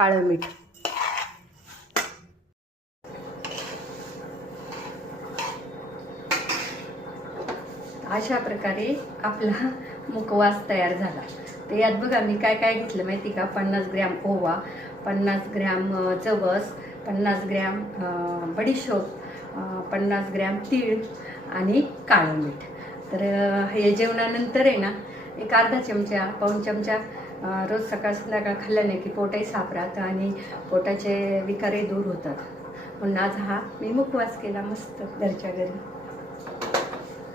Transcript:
काळं मीठ. अशा प्रकारे आपला मुखवास तयार झाला. तर यात बघा मी काय काय घेतलं माहिती का? 50 ग्रॅम ओवा, 50 ग्रॅम जवस, 50 ग्रॅम बडीशोप, 50 ग्रॅम तीळ आणि काळं मीठ. तर हे जेवणानंतर आहे ना, एक अर्धा चमचा पाऊण चमचा रोज सकाळ संध्याकाळ खाल्ल्याने की पोटही साफ राहतं आणि पोटाचे विकारही दूर होतात. म्हणून आज हा मी मुखवास केला मस्त घरच्या घरी.